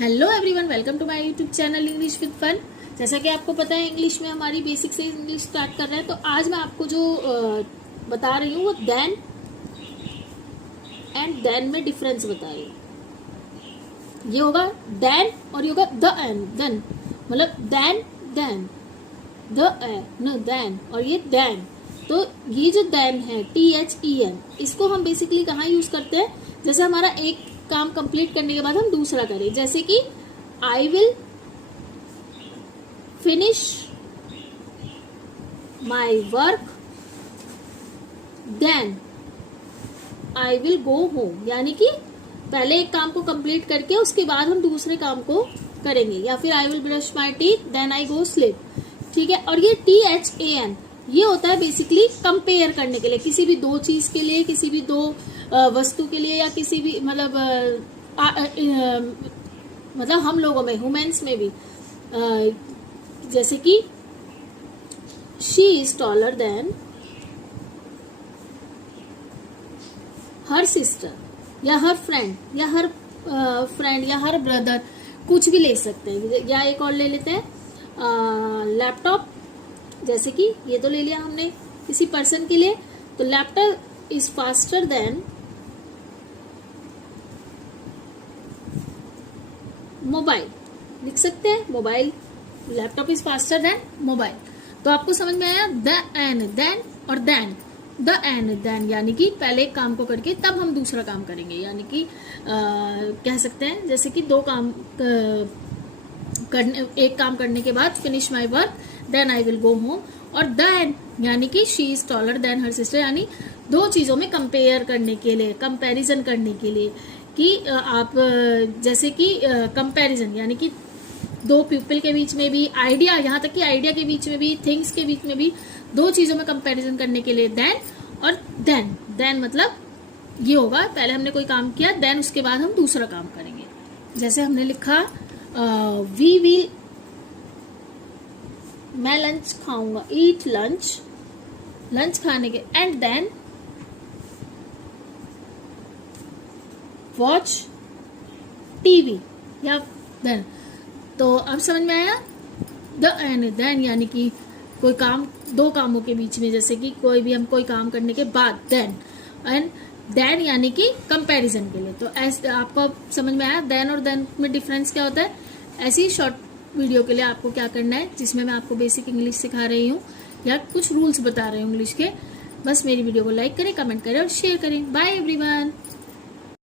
Hello everyone, welcome to my YouTube channel English with fun. जैसा कि आपको पता है इंग्लिश में हमारी बेसिक से इंग्लिश स्टार्ट कर रहे हैं, तो आज मैं आपको जो बता रही हूँ वो देन एंड देन में डिफरेंस बता रही हूँ। ये होगा देन और ये होगा द एंड देन, मतलब देन देन देन और ये देन। तो ये जो देन है THEN, इसको हम बेसिकली कहाँ यूज करते हैं? जैसे हमारा एक काम कंप्लीट करने के बाद हम दूसरा करें, जैसे कि I will finish my work then I will go home, यानी कि पहले एक काम को कंप्लीट करके उसके बाद हम दूसरे काम को करेंगे। या फिर I will brush my teeth then I go sleep, ठीक है। और ये THAN ये होता है बेसिकली कंपेयर करने के लिए, किसी भी दो चीज के लिए, किसी भी दो वस्तु के लिए, या किसी भी मतलब हम लोगों में, ह्यूमंस में भी, जैसे कि she is taller than her sister, या हर फ्रेंड, या हर ब्रदर, कुछ भी ले सकते हैं। या एक और ले लेते हैं लैपटॉप, जैसे कि ये तो ले लिया हमने किसी पर्सन के लिए, तो laptop is faster than mobile, लिख सकते हैं mobile, laptop is faster than mobile. तो आपको समझ में आया द एंड देन और देन। द एंड देन यानी कि पहले एक काम को करके तब हम दूसरा काम करेंगे, यानी कि कह सकते हैं जैसे कि दो काम एक काम करने के बाद finish my work then I will go home. और देन यानी कि she is taller than her sister, यानी दो चीजों में कंपेयर करने के लिए, कंपैरिजन करने के लिए, कि आप जैसे कि कंपैरिजन यानी कि दो पीपल के बीच में भी, आइडिया, यहाँ तक कि आइडिया के बीच में भी, थिंग्स के बीच में भी, दो चीजों में कंपैरिजन करने के लिए देन। और देन मतलब ये होगा पहले हमने कोई काम किया, देन उसके बाद हम दूसरा काम करेंगे। जैसे हमने लिखा वी विल, मैं लंच खाऊंगा, ईट लंच खाने के, एंड देन वॉच TV, या देन। तो अब समझ में आया द एंड देन, यानी कि कोई काम, दो कामों के बीच में, जैसे कि कोई भी हम कोई काम करने के बाद देन, एंड देन यानी कि कंपैरिजन के लिए। तो ऐसे आपको समझ में आया देन और देन में डिफरेंस क्या होता है। ऐसी शॉर्ट वीडियो के लिए आपको क्या करना है, जिसमें मैं आपको बेसिक इंग्लिश सिखा रही हूँ या कुछ रूल्स बता रही हूँ इंग्लिश के, बस मेरी वीडियो को लाइक करें, कमेंट करें और शेयर करें। Bye everyone.